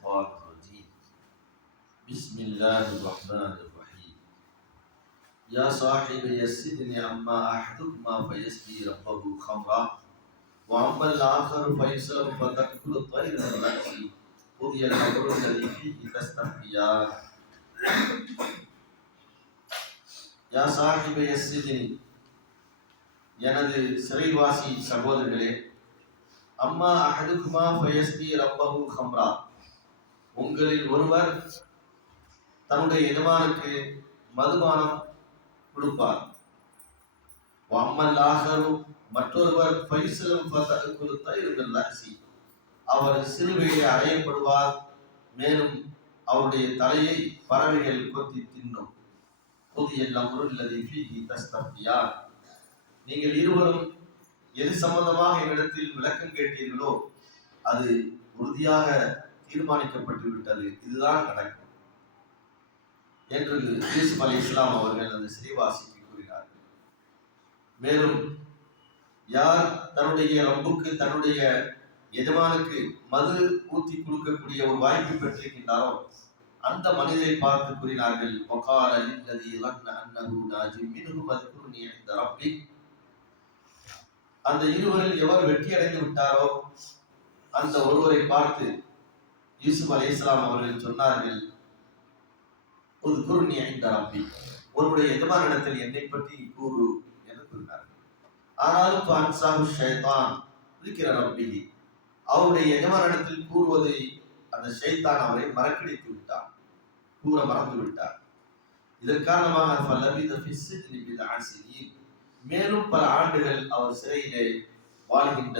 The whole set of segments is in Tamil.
الشيطان الرجيم بسم الله الرحمن الرحيم يا صاحبي السجن أما أحدكما فيسقي ربه خمرا وأما الآخر فيسلم فتأكل الطير من رأسه قضي الأمر الذي فيه تستحيان யா சாஹிபை எஸ்ஜினி எனது சிறைவாசி சகோதரர்களே அம்மா அஹதுகுமா ஃபயஸ்தி ரப்பஹு ஹம்ரா உங்களில் ஒருவர் தன்னுடைய எஜமானுக்கு மதுபானம் கொடுப்பார். அம்மல் ஆகரும் மற்றொருவர் பைசலும் கொடுத்த இருந்தல் அரிசி அவர் சிறுவையை அறையப்படுவார் மேலும் அவருடைய தலையை பறவைகள் கொத்தி தின்னும். பொது எல்லாம் ஃபீஹி நீங்கள் இருவரும் எது சம்பந்தமாக என்னிடத்தில் விளக்கம் கேட்டீர்களோ அது உறுதியாக தீர்மானிக்கப்பட்டு விட்டது இதுதான் நடக்கும். என்று யூசுப் அலி இஸ்லாம் அவர்கள் அந்த சிறைவாசிக்கு கூறினார் மேலும் யார் தன்னுடைய ரப்புக்கு தன்னுடைய எஜமானுக்கு மது ஊத்தி கொடுக்கக்கூடிய ஒரு வாய்ப்பு பெற்றிருக்கின்றாரோ அந்த மனிதரை பார்த்து கூறினார்கள் வகால லில்லதி அன்னஹு நாஜி மின்ஹு இந்த ரப்பி. அந்த இருவரில் எவர் வெற்றி அடைந்து விட்டாரோ அந்த ஒருவரை பார்த்து யூசுப் இஸ்லாம் அவர்கள் சொன்னார்கள் ஒரு குருணி ஐந்த ரப்பி. உன்னுடைய எஜமானிடத்தில் என்னை பற்றி கூறு என்று கூறினார்கள் ஆனாலும் அன்சாஹு ஷைத்தான் இருக்கிற ரப்பி. அவருடைய எஜமானிடத்தில் கூறுவதை அந்த ஷைத்தான் அவரை மறக்கடித்து விட்டார் கூற மறந்து விட்டார். இதன் காரணமாக மேலும் பல ஆண்டுகள் அவர் சிறையிலே வாழ்கின்ற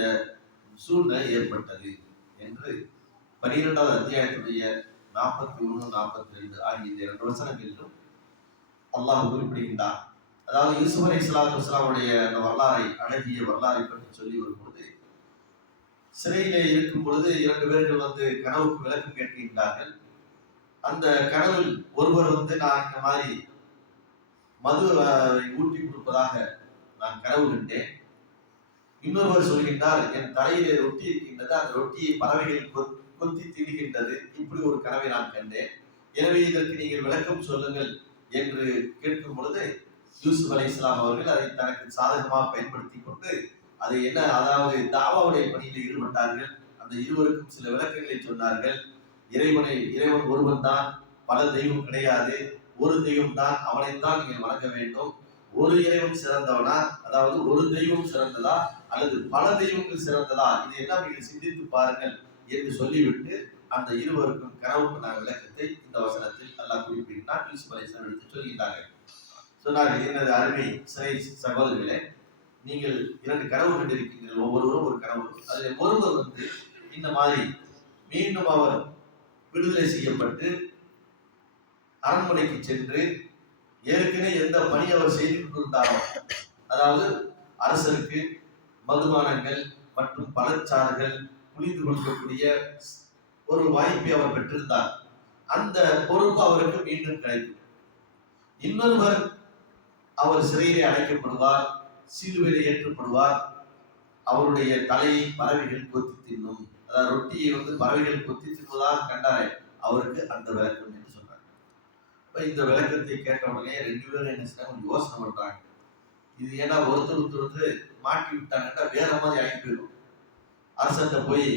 சூழ்நிலை ஏற்பட்டது என்று பனிரெண்டாவது அத்தியாயத்துடைய நாற்பத்தி ஒன்று நாற்பத்தி ரெண்டு ஆகிய இந்த இரண்டு வசனங்களிலும் அல்லாஹ் குறிப்பிடுகின்றார் அதாவது யூசுப் அலி இஸ்லாத்து இஸ்லாமுடைய அந்த வரலாறை அழகிய வரலாறை பற்றி சொல்லி வரும்பொழுது சிறையிலே இருக்கும் பொழுது இரண்டு பேர்கள் வந்து கனவுக்கு விளக்கம் கேட்கின்றார்கள். அந்த கனவில் ஒருவர் வந்து நான் இந்த மாதிரி மது ஊட்டி கொடுப்பதாக நான் கனவு கண்டேன். இன்னொருவர் சொல்கின்றார் என் தலையிலே ரொட்டி இருக்கின்றது அந்த ரொட்டியை பறவைகள் கொத்தி திடுகின்றது இப்படி ஒரு கனவை நான் கண்டேன். எனவே இதற்கு நீங்கள் விளக்கம் சொல்லுங்கள் என்று கேட்கும் பொழுது யூசுப் அலி இஸ்லாம் அவர்கள் அதை தனக்கு சாதகமாக பயன்படுத்தி கொண்டு அது என்ன அதாவது தாவாவுடைய பணியில் ஈடுபட்டார்கள். அந்த இருவருக்கும் சில விளக்கங்களை சொன்னார்கள். இறைவனை இறைவன் ஒருவன் தான் பல தெய்வம் கிடையாது. ஒரு தெய்வம் தான் அவனைத்தான் நீங்கள் வணங்க வேண்டும். ஒரு இறைவன் சிறந்தவனா? அதாவது ஒரு தெய்வம் சிறந்ததா? அல்லது பல தெய்வங்கள் சிறந்ததா? இதை எல்லாம் நீங்கள் சிந்தித்து பாருங்கள். என்று சொல்லிவிட்டு அந்த இருவருக்கும் கனவுக்கு விளக்கத்தை இந்த வசனத்தில் அல்லாஹ் குறிப்பிட்டார். யூசுப் அலிஸ்லாம் எடுத்து சொல்கிறார்கள் சொன்னார்கள் எனது அருமை சிறை சகோதரிகளே நீங்கள் இரண்டு கனவு கண்டிருக்கின்றீர்கள் ஒவ்வொருவரும் ஒரு கனவு. அதில் ஒருவர் வந்து இந்த மாதிரி மீண்டும் அவர் விடுதலை செய்யப்பட்டு அரண்மனைக்கு சென்று ஏற்கனவே எந்த பணி அவர் செய்து கொண்டிருந்தாரோ அதாவது அரசருக்கு மதுபானங்கள் மற்றும் பழச்சாறுகள் புரிந்து கொடுக்கக்கூடிய ஒரு வாய்ப்பை அவர் பெற்றிருந்தார். அந்த பொறுப்பு அவருக்கு மீண்டும் கிடைக்கும் இன்னொருவர் அவர் சிறையிலே அடைக்கப்படுவார் சிலுவையிலே ஏற்றப்படுவார். அவருடைய தலையை பறவைகள் கொத்தி தின்னும். அதாவது ரொட்டியை வந்து பறவைகள் கொத்தி தின்னுவதாக கண்டாரே அவருக்கு அந்த விளக்கம் என்று சொன்னார். இந்த விளக்கத்தை கேட்ட உடனே ரெண்டு பேரும் என்ன செய்யறாங்க யோசனை பண்றாங்க. இது ஏன்னா ஒருத்தர் ஒருத்தர் வந்து மாட்டி விட்டாங்கன்னா வேற மாதிரி ஆகி போயிடும். அரசர்கிட்ட போய்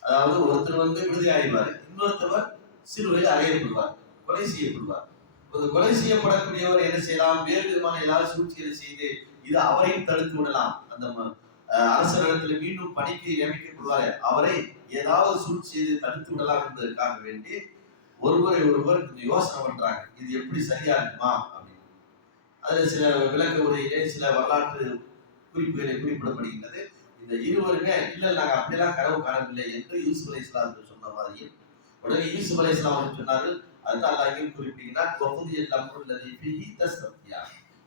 அதாவது ஒருத்தர் வந்து விடுதலை ஆகிடுவார் இன்னொருத்தவர் சிறுவையில் அறையப்படுவார் கொலை செய்யப்படுவார். இந்த கொலை செய்யப்படக்கூடியவர் என்ன செய்யலாம்? வேறு விதமான ஏதாவது சூழ்ச்சிகளை செய்து இது அவரையும் தடுத்து விடலாம். அந்த அரசரிடத்தில் மீண்டும் பணிக்கு நியமிக்கப்படுவார். அவரை ஏதாவது சூழ்ச்சி செய்து தடுத்து விடலாம் என்பதற்காக வேண்டி ஒருவரை ஒருவர் யோசனை பண்றாங்க. இது எப்படி சரியா இருக்குமா? அப்படின்னு. அதுல சில விளக்க உரையிலே சில வரலாற்று குறிப்புகளை குறிப்பிடப்படுகின்றது. இந்த இருவருமே இல்ல நாங்க அப்படியெல்லாம் கனவு காணவில்லை என்று யூசுப் அலி இஸ்லாம் சொன்ன மாதிரியும் உடனே யூசுப் அலி இஸ்லாம் சொன்னார்கள் அதுதான் அல்லாஹ் குறிப்பிட்டீங்கன்னா தொகுதி எல்லாம்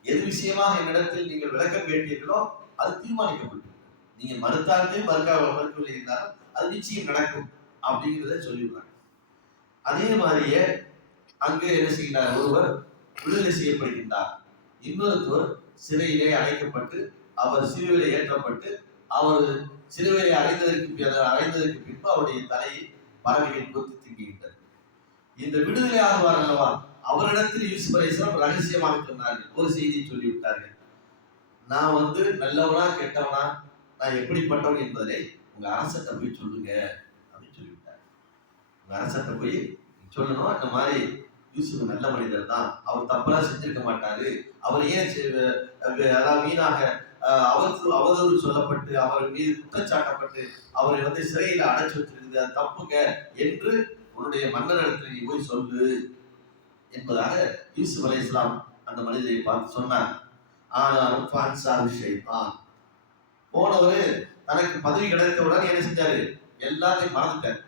எது விஷயமாக என்னிடத்தில் நீங்கள் விளக்கம் கேட்டீர்களோ அது தீர்மானிக்கப்படும். நீங்க மறுத்தாலே மறுக்க மறுக்கவில்லை இருந்தாலும் அது நிச்சயம் நடக்கும் அப்படிங்கிறத சொல்லிவிடுறாங்க. அதே மாதிரியே அங்கு என்ன செய்கிறார் ஒருவர் விடுதலை செய்யப்படுகின்றார். இன்னொருத்தவர் சிறையிலே அடைக்கப்பட்டு அவர் சிலுவையிலே ஏற்றப்பட்டு அவர் சிறுவையை அடைந்ததற்கு அடைந்ததற்கு பின்பு அவருடைய தலையை பறவைகள் கொத்தி திங்குகின்றது இந்த விடுதலை ஆகுவார் அல்லவா? அவரிடத்தில் யூசுப் அலைஹிஸ்ஸலாம் ரகசியமாக சொன்னார்கள். ஒரு செய்தியை சொல்லிவிட்டார்கள். நான் வந்து நல்லவனா கெட்டவனா நான் எப்படிப்பட்டவன் என்பதை உங்க அரசத்தை போய் சொல்லுங்க அப்படின்னு சொல்லிவிட்டார். உங்க அரசத்தை போய் சொல்லணும் இந்த மாதிரி யூசுப் நல்ல மனிதர் தான் அவர் தப்பெல்லாம் செஞ்சிருக்க மாட்டாரு. அவர் ஏன் அதாவது வீணாக அவதூறு அவதூறு சொல்லப்பட்டு அவர் மீது குற்றச்சாட்டப்பட்டு அவரை வந்து சிறையில் அடைச்சு வச்சிருக்குது. அது தப்புங்க என்று உன்னுடைய மன்னரிடத்தில் நீ போய் சொல்லு என்பதாக யூசுப் அலை இஸ்லாம் அந்த மனிதரை பார்த்து சொன்னார். ஆனாலும் பான்சா விஷயம் போனவர் தனக்கு பதவி கிடைத்தவுடன் என்ன செஞ்சாரு? எல்லாத்தையும் மறந்துட்டார்.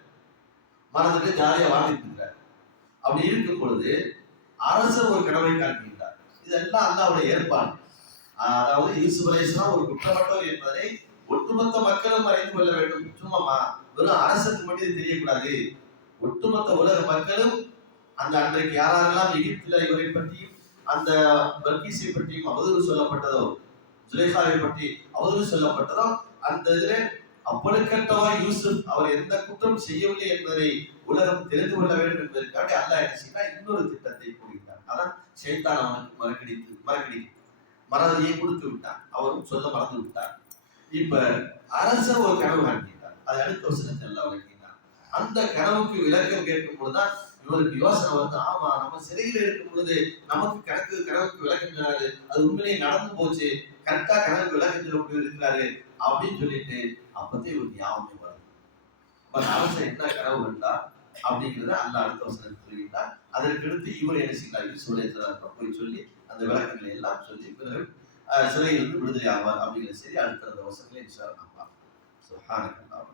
மறந்துட்டு ஜாலியா வாழ்ந்துட்டு இருந்தார் அப்படி இருக்கும் பொழுது அரசர் ஒரு கடவுளை காண்கின்றார். இதெல்லாம் அல்லாவுடைய ஏற்பாடு. அதாவது யூசுப் ஒரு குற்றமற்றவர் என்பதை ஒட்டுமொத்த மக்களும் அறிந்து கொள்ள வேண்டும். சும்மா வெறும் அரசுக்கு மட்டும் இது தெரியக்கூடாது. ஒட்டுமொத்த உலக மக்களும் அந்த அன்றைக்கு யாரெல்லாம் எகிப்தில இவரை பற்றியும் அந்த பர்கீஸை பற்றியும் அவதூறு சொல்லப்பட்டதோ ஜுலேசாவை பற்றி அவதூறு சொல்லப்பட்டதோ அந்த இதில் அப்பழுக்கற்றவர் யூசுப் அவர் எந்த குற்றம் செய்யவில்லை என்பதை உலகம் தெரிந்து கொள்ள வேண்டும் என்பதற்காக அல்லாஹ் என்ன செய்யலாம் இன்னொரு திட்டத்தை கூறுகிறார் அதான் செய்தான் அவனுக்கு மறக்கடித்து மறக்கடி மறதியை கொடுத்து விட்டார். அவரும் சொல்ல மறந்து விட்டார். இப்ப அரச ஒரு கனவு காண்கிறார் அதை அடுத்த வசனத்தை எல்லாம் விளக்கினார் அந்த கனவுக்கு விளக்கம் கேட்கும் பொழுதுதான் இவருக்கு யோசனை வந்து ஆமா நம்ம சிறையில் இருக்கும் பொழுது நமக்கு கணக்கு கனவுக்கு விளக்கம் அது உண்மையிலேயே நடந்து போச்சு. கரெக்டா கனவுக்கு விளக்கம் சொல்ல இருக்கிறாரு அப்படின்னு சொல்லிட்டு அப்பதே இவருக்கு ஞாபகம் வரும். அப்ப அரசர் என்ன கனவு கண்டா அப்படிங்கிறத அந்த அடுத்த வசனத்தில் சொல்லிட்டார் அதற்கு அடுத்து இவர் என்ன செய்யலாம் யூசுப் போய் சொல்லி அந்த விளக்கங்களை எல்லாம் சொல்லி பிறகு சிறையிலிருந்து விடுதலை ஆவார் அப்படிங்கிற சரி அடுத்த வசனங்களை இன்ஷா அல்லாஹ் சுப்ஹானல்லாஹ்